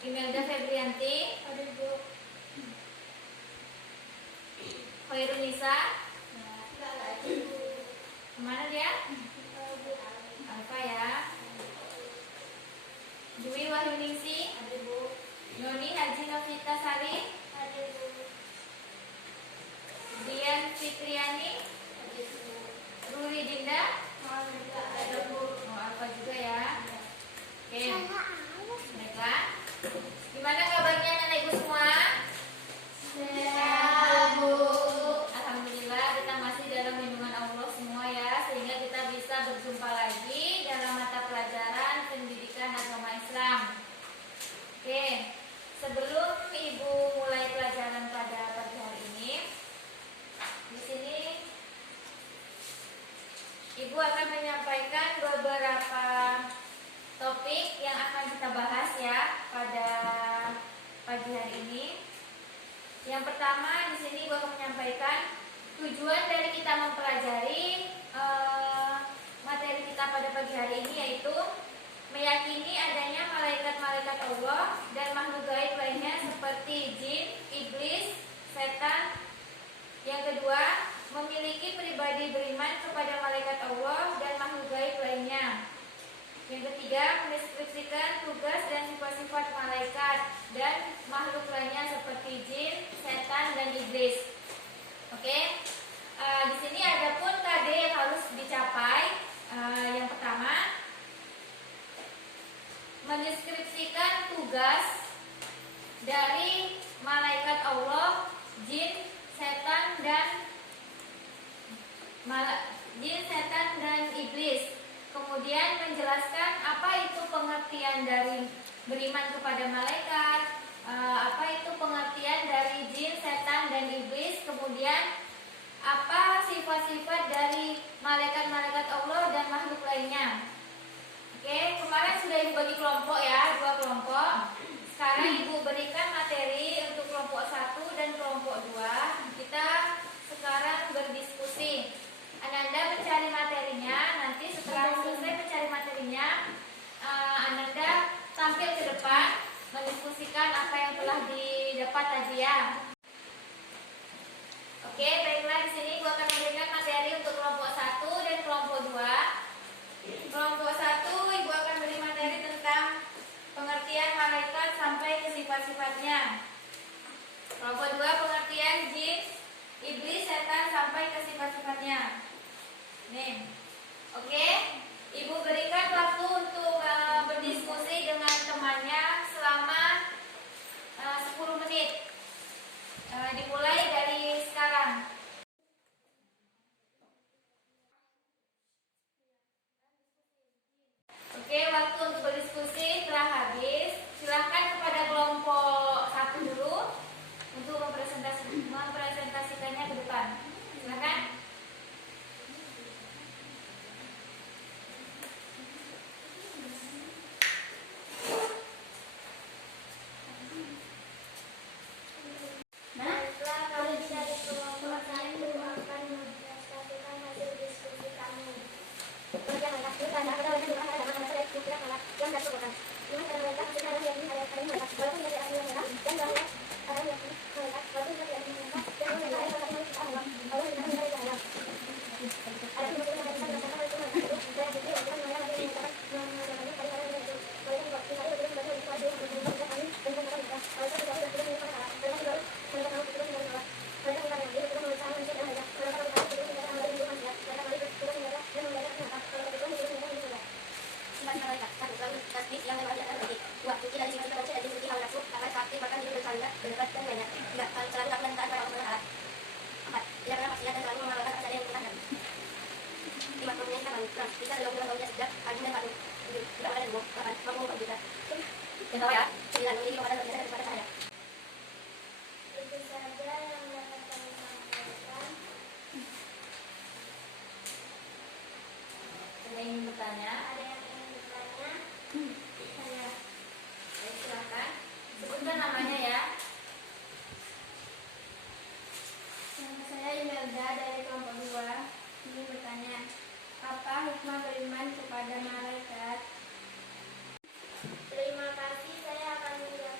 Imelda Febrianti. Ada Ibu. Hoirunisa. Ada Ibu. Kemana dia? Alfa ya. Dwi Wahyuningsi. Ada Ibu. Noni Haji Novita Sari. Ada Ibu. Dian Fitriani. Ada Ibu. Ruri Dinda. Ada Ibu. Oh, Alfa juga ya. Oke. Baiklah. Gimana kabarnya anak ibu semua? Sehat, Bu. Alhamdulillah kita masih dalam lindungan Allah semua ya, sehingga kita bisa berjumpa lagi dalam mata pelajaran pendidikan agama Islam. Oke, sebelum ibu mulai pelajaran pada pagi hari ini, di sini ibu akan menyampaikan beberapa topik yang akan kita bahas ya pada pagi hari ini. Yang pertama di sini ibu akan menyampaikan tujuan dari kita mempelajari materi kita pada pagi hari ini, yaitu meyakini adanya malaikat-malaikat Allah dan makhluk gaib lainnya seperti jin, iblis, setan. Yang kedua, memiliki pribadi beriman kepada malaikat Allah dan makhluk gaib lainnya. Yang ketiga, mendeskripsikan tugas dan sifat-sifat malaikat dan makhluk lainnya seperti jin, setan, dan iblis. Oke, di sini ada pun KD yang harus dicapai. Yang pertama, mendeskripsikan tugas dari malaikat Allah, jin, setan, dan iblis. Kemudian menjelaskan apa itu pengertian dari beriman kepada malaikat, apa itu pengertian dari jin, setan, dan iblis. Kemudian apa sifat-sifat dari malaikat-malaikat Allah dan makhluk lainnya. Oke, kemarin sudah ibu bagi kelompok ya, 2 kelompok. Sekarang ibu berikan materi untuk kelompok 1 dan kelompok 2. Kita sekarang berdiskusi. Ananda mencari materinya, nanti setelah selesai mencari materinya, Ananda tampil ke depan mendiskusikan apa yang telah didapat tadi ya. Oke, baiklah, di sini gua akan memberikan materi untuk kelompok 1 dan kelompok 2. Kelompok 1 ibu akan beri materi tentang pengertian malaikat sampai ke sifat-sifatnya. Kelompok 2 pengertian jin, iblis, setan sampai ke sifat-sifatnya. Nih, oke, ibu berikan waktu untuk berdiskusi dengan temannya selama 10 menit. Dimulai dari sekarang. Oke, waktu untuk berdiskusi telah habis. Silahkan kepada kelompok 1 dulu untuk mempresentasikannya ke depan. Silahkan. Ada yang ingin bertanya? Saya. Baik, silakan. Sebutkan namanya ya. Nama saya Imelda dari kelompok 2. Ingin bertanya, apa hikmah beriman kepada malaikat? Terima kasih, saya akan menjawab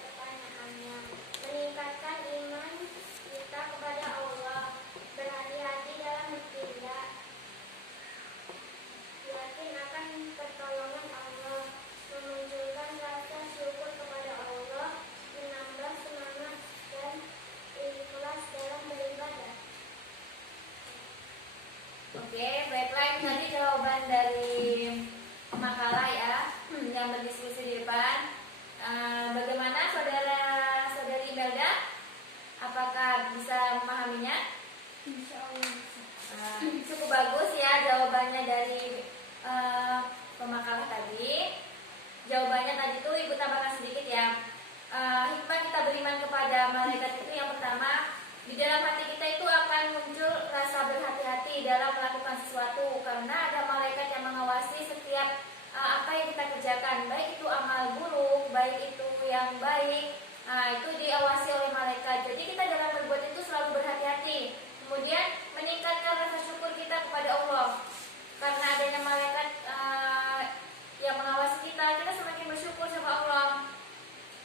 jawabannya tadi tuh Ibu tambahkan sedikit ya. Hikmah kita beriman kepada malaikat itu yang pertama, di dalam hati kita itu akan muncul rasa berhati-hati dalam melakukan sesuatu karena ada malaikat yang mengawasi setiap apa yang kita kerjakan, baik itu amal buruk, baik itu yang baik, itu diawasi oleh malaikat. Jadi kita dalam berbuat itu selalu berhati-hati. Kemudian meningkatkan rasa syukur kita kepada Allah karena adanya malaikat yang mengawasi kita, kita semakin bersyukur sama Allah.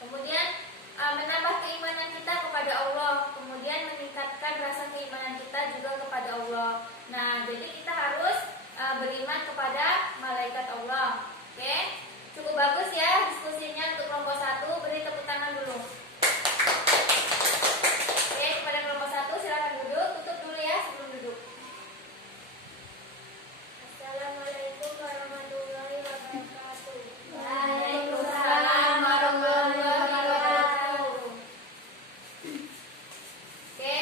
Kemudian menambah keimanan kita kepada Allah, kemudian meningkatkan rasa keimanan kita juga kepada Allah. Nah, jadi kita harus beriman kepada malaikat Allah. Oke, cukup bagus ya diskusinya untuk kelompok 1. Beri tepuk tangan dulu. Oke, kepada kelompok 1 silakan duduk. Tutup dulu ya sebelum duduk. Assalamualaikum warahmatullahi wabarakatuh. Waalaikumsalam warahmatullahi wabarakatuh. Oke,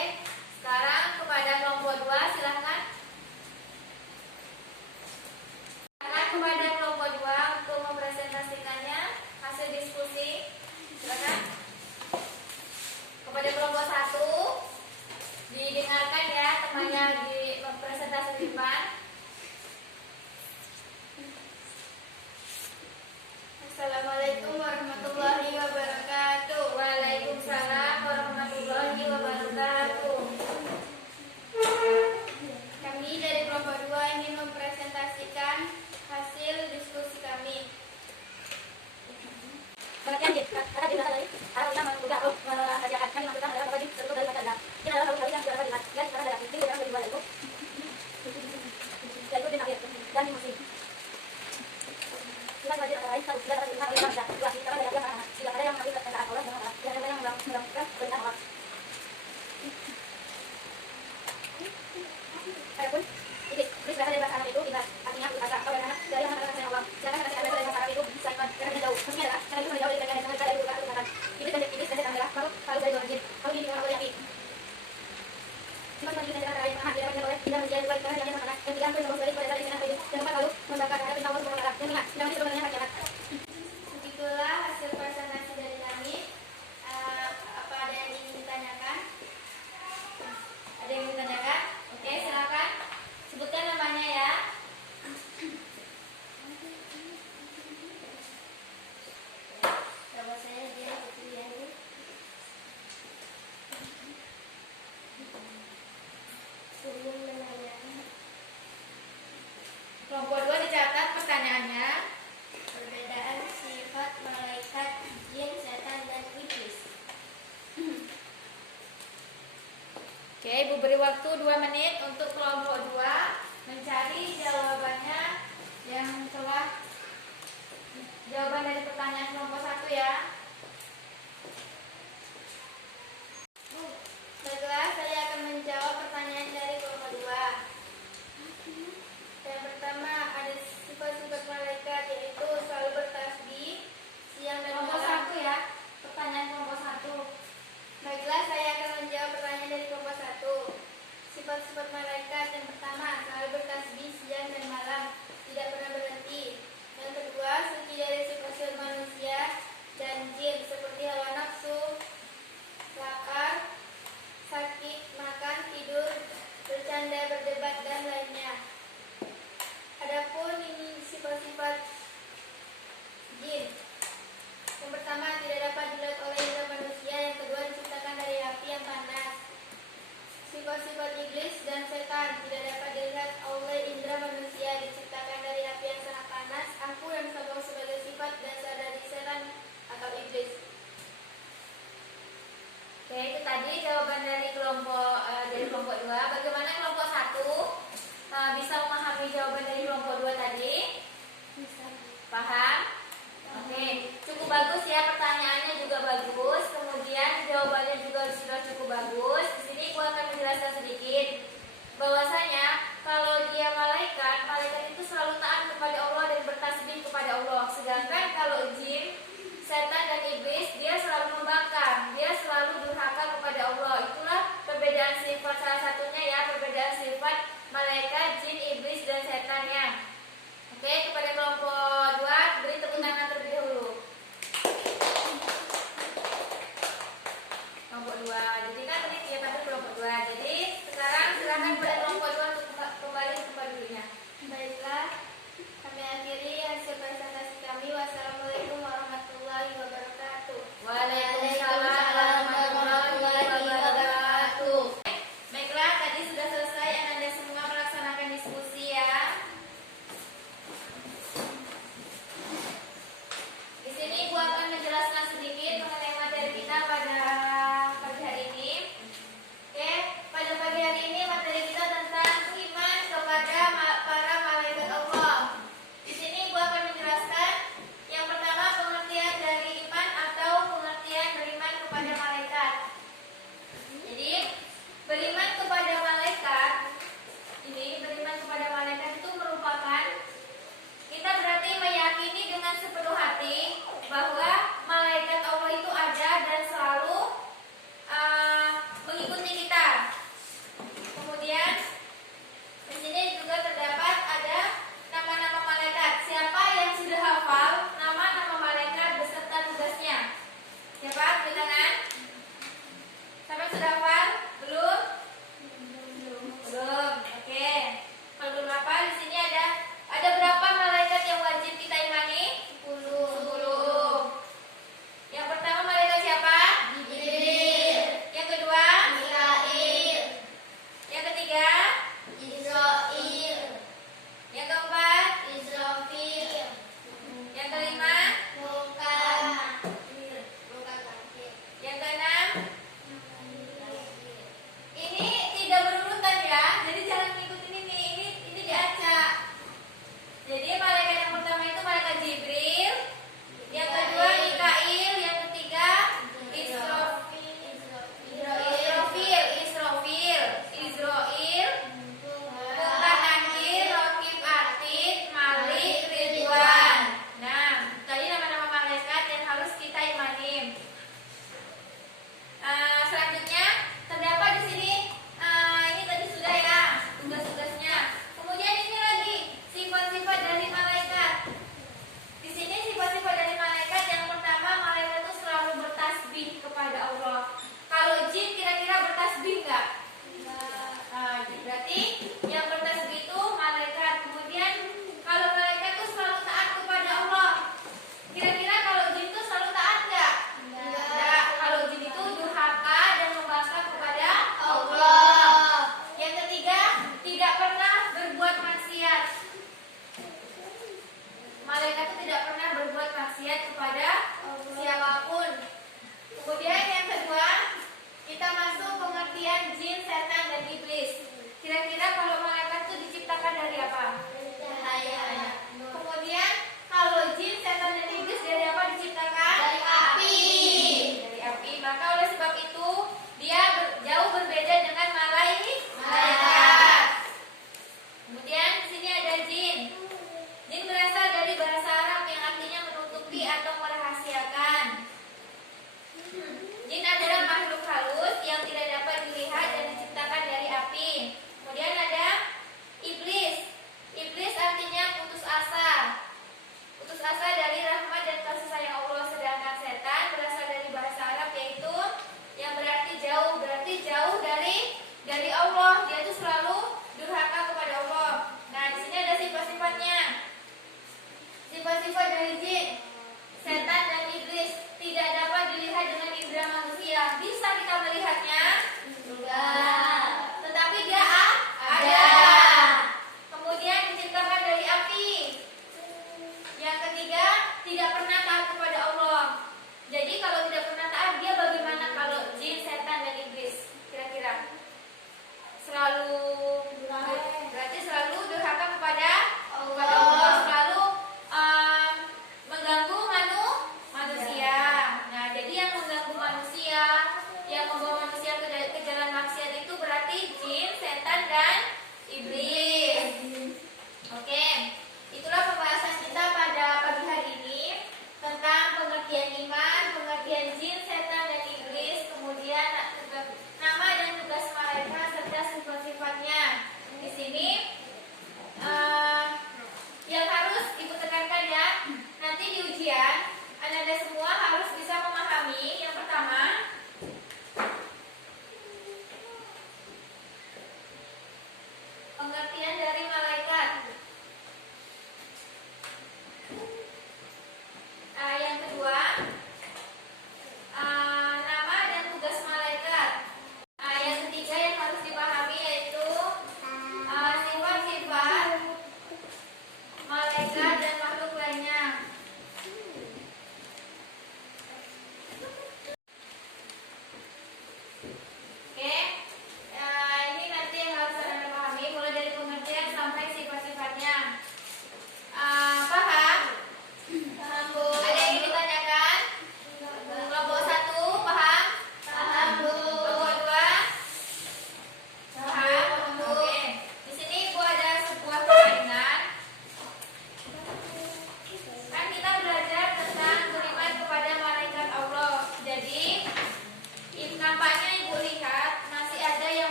sekarang kepada kelompok 2 silakan. Kepada kelompok 2 untuk mempresentasikannya hasil diskusi. Silakan. Kepada kelompok 1 didengarkan ya temannya di presentasi di depan. Assalamualaikum warahmatullahi wabarakatuh. Waalaikumsalam warahmatullahi wabarakatuh. Kami dari kelompok 2 ingin mempresentasikan hasil diskusi kami. Demikian kata di belakang tadi, arah kita juga mengerjakan kami lakukan adalah bagi seluruh dari kata. Ini adalah hal yang sudah dilihat dan sekarang dari itu yang kedua itu di akhir dan di musim. Silakan bagi lain satu tidak ada yang bisa dua silakan ada yang mana tidak ada yang mengambil kata Allah dengan Allah tidak ada yang melakukan perintah Allah. Adapun ini berasal dari bahasa Arab itu tidak artinya berkata atau dari dari kata Allah. Silakan kata dari bahasa Arab itu bisa karena jauh. Maksudnya adalah karena itu menjauh dari kata dengan kata itu kata. Ini dan ini saya adalah kalau dari orang jin. Kalau ini orang yang Sifat manusia adalah yang amat dilakukan oleh tidak menjadi baik karena yang mana yang diambil nomor dari pada dengan itu yang dapat lalu membakar ada Allah Subhanahu wa taala. Yang ingat, yang sebenarnya hakikat. Begitulah hasil presentasi dari kami. Apa ada yang ingin ditanyakan? Ada yang ditanyakan? Oke, silakan. Sebutkan namanya ya. Nama saya Dia Fitriani. Ingin menanyakan Kelompok 2 dicatat pertanyaannya. perbedaan sifat malaikat, jin, setan, dan iblis. Oke, Ibu beri waktu 2 menit untuk kelompok 2 mencari jawabannya yang telah jawaban dari pertanyaan kelompok 1 ya. Baiklah, saya akan menjawab pertanyaan dari kelompok 2. Yang pertama, ada sifat-sifat malaikat yaitu selalu bertasbih siang dan Kelompok malam. 1 ya. Pertanyaan kelompok 1. Baiklah, saya akan menjawab pertanyaan dari kelompok 1. Sifat-sifat malaikat yang pertama, selalu bertasbih siang dan malam, tidak pernah berhenti. Yang kedua, suci dari sifat-sifat manusia dan jin seperti hawa nafsu, lapar, sakit, makan, tidur, bercanda, berdebat, dan lainnya. Adapun ini sifat-sifat jin. Yang pertama, tidak dapat dilihat oleh indera manusia. Yang kedua, diciptakan dari api yang panas. Sifat-sifat iblis dan setan tidak dapat dilihat oleh indera manusia, diciptakan dari api yang sangat panas. Aku yang disebut sebagai sifat dasar dari setan atau iblis. Oke, itu tadi jawaban dari kelompok 2. Bagaimana kelompok 1? Bisa memahami jawaban dari kelompok 2 tadi? Bisa. Paham? Oke, cukup bagus ya, pertanyaannya juga bagus, kemudian jawabannya juga sudah cukup bagus. Di sini gua akan menjelaskan sedikit bahwasanya kalau dia malaikat, malaikat itu selalu taat kepada Allah dan bertasbih kepada Allah. Sedangkan kalau jin, setan dan iblis, dia selalu membangkang, dia selalu durhaka kepada Allah. Itulah perbedaan sifat, salah satunya ya, perbedaan sifat malaikat, jin, iblis dan setan ya. Oke, kepada kelompok 2 beri tepuk tangan terlebih dahulu.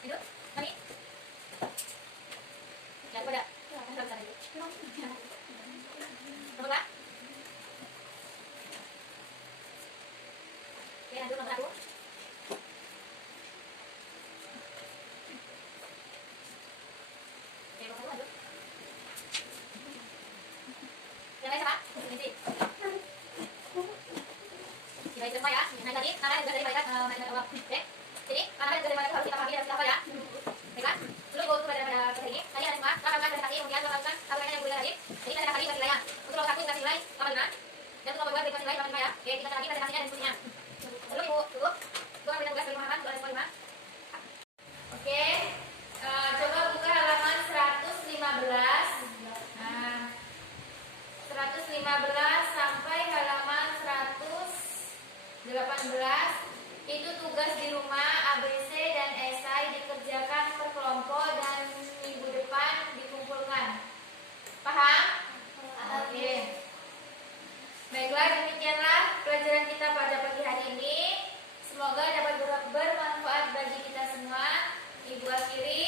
Itu, kami. Ya, pada. Nomor berapa? Oke, lanjut nomor 1. Oke, nomor 1 lanjut. Yang lain siapa? Misi. Dibaik semua ya. Nah, tadi nama juga dari mereka oke. Jadi, nama juga dari mereka harus kita pahami dan kita hafal ya. Baiklah. Sebelum go to pada ini, tadi ada semua lakukan presentasi, kemudian melakukan apa yang boleh tadi. Jadi kita akan nilainya. Untuk nomor 1 dikasih nilai 85 dan untuk nomor 2 dikasih nilai 85 ya. Oke, kita lagi presentasinya dan diskusinya. Sebelum Ibu tutup, Ibu ambil tugas dari pemahaman untuk ada 5. Oke, coba buka halaman 115. Nah, 115 sampai halaman 118 itu tugas di rumah ABC dan esai dikerjakan per kelompok dan minggu depan dikumpulkan. Paham? Oke. Baiklah, demikianlah pelajaran kita pada pagi hari ini. Semoga dapat bermanfaat bagi kita semua. Ibu akhiri.